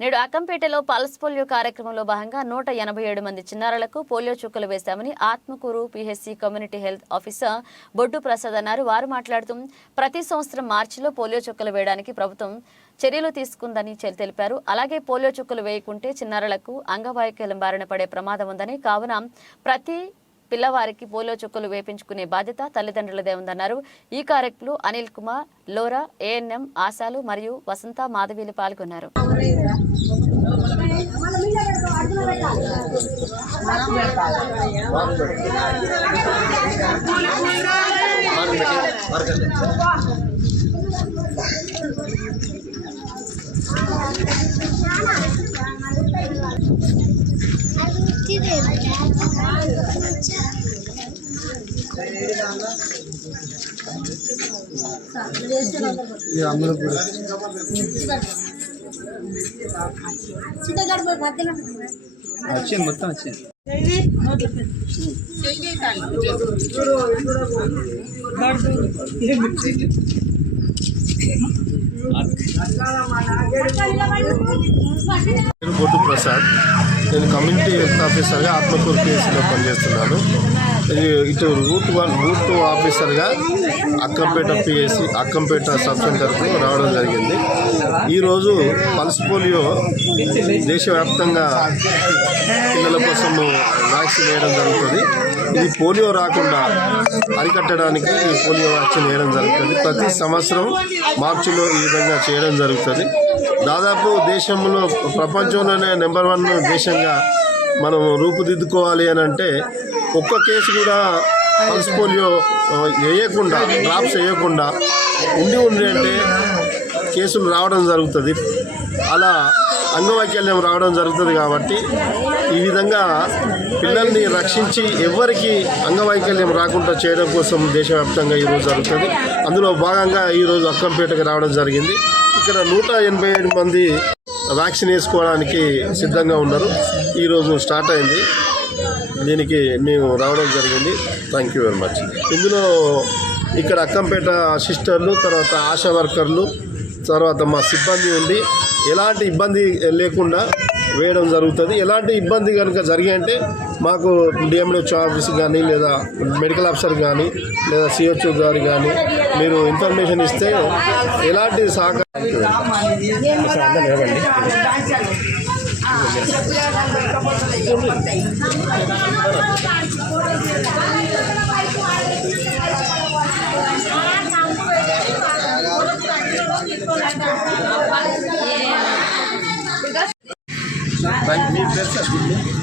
నేడు అక్కంపేటలో pulse polio కార్యక్రమంలో భాగంగా నూట ఎనభై ఏడు మంది చిన్నారులకు పోలియో చుక్కలు వేశామని Atmakur PHC community health officer Boddu Prasad అన్నారు. వారు మాట్లాడుతూ ప్రతి సంవత్సరం మార్చిలో పోలియో చుక్కలు వేయడానికి ప్రభుత్వం చర్యలు తీసుకుందని తెలిపారు. అలాగే పోలియో చుక్కలు వేయకుంటే చిన్నారులకు అంగవైకల్యం బారిన పడే ప్రమాదం ఉందని. కావున ప్రతి పిల్లవారికి పోలియో చుక్కలు వేపించుకునే బాధ్యత తల్లిదండ్రులదే ఉందన్నారు ఈ కార్యక్రమంలో అనిల్ కుమార్ లోరా ఏఎన్ఎం ఆశాలు మరియు వసంత మాధవీలు పాల్గొన్నారు. వచ్చింది మొత్తం వచ్చింది నేను బొడ్డు ప్రసాద్. నేను కమ్యూనిటీ హెల్త్ ఆఫీసర్గా ఆత్మకూరు పిఎస్సిలో పనిచేస్తున్నాను. ఇది ఇటు రూట్ వన్ రూట్ టూ ఆఫీసర్గా అక్కంపేట పిఎస్సి అక్కంపేట సబ్ సెంటర్కు రావడం జరిగింది. ఈరోజు పల్స్ పోలియో దేశవ్యాప్తంగా పిల్లల కోసం వ్యాక్సిన్ వేయడం జరుగుతుంది. ఇది పోలియో రాకుండా అరికట్టడానికి ఈ పోలియో వ్యాక్సిన్ వేయడం జరుగుతుంది. ప్రతి సంవత్సరం మార్చిలో ఈ విధంగా చేయడం జరుగుతుంది. దాదాపు దేశంలో ప్రపంచంలోనే నెంబర్ వన్ దేశంగా మనం రూపుదిద్దుకోవాలి అని అంటే ఒక్క కేసు కూడా పల్స్ పోలియో వేయకుండా డ్రాప్స్ వేయకుండా ఉండి ఉండి అంటే కేసులు రావడం జరుగుతుంది. అలా అంగవైకల్యం రావడం జరుగుతుంది కాబట్టి ఈ విధంగా పిల్లల్ని రక్షించి ఎవరికి అంగవైకల్యం రాకుండా చేయడం కోసం దేశవ్యాప్తంగా ఈరోజు జరుగుతుంది. అందులో భాగంగా ఈరోజు అక్కంపేటకు రావడం జరిగింది. ఇక్కడ నూట ఎనభై ఏడు మంది వ్యాక్సిన్ వేసుకోవడానికి సిద్ధంగా ఉన్నారు. ఈరోజు స్టార్ట్ అయింది. దీనికి మేము రావడం జరిగింది. థ్యాంక్ యూ వెరీ మచ్ ఇందులో ఇక్కడ అక్కంపేట సిస్టర్లు తర్వాత ఆశా వర్కర్లు తర్వాత మా సిబ్బంది ఉండి ఎలాంటి ఇబ్బంది లేకుండా వేయడం జరుగుతుంది ఎలాంటి ఇబ్బంది కనుక జరిగాయంటే మాకు డిఎంహెచ్ఓ ఆఫీస్ కానీ లేదా మెడికల్ ఆఫీసర్ కానీ లేదా సిహెచ్ఓ గారు కానీ మీరు ఇన్ఫర్మేషన్ ఇస్తే ఎలాంటి సహకారం మీ పేరు సార్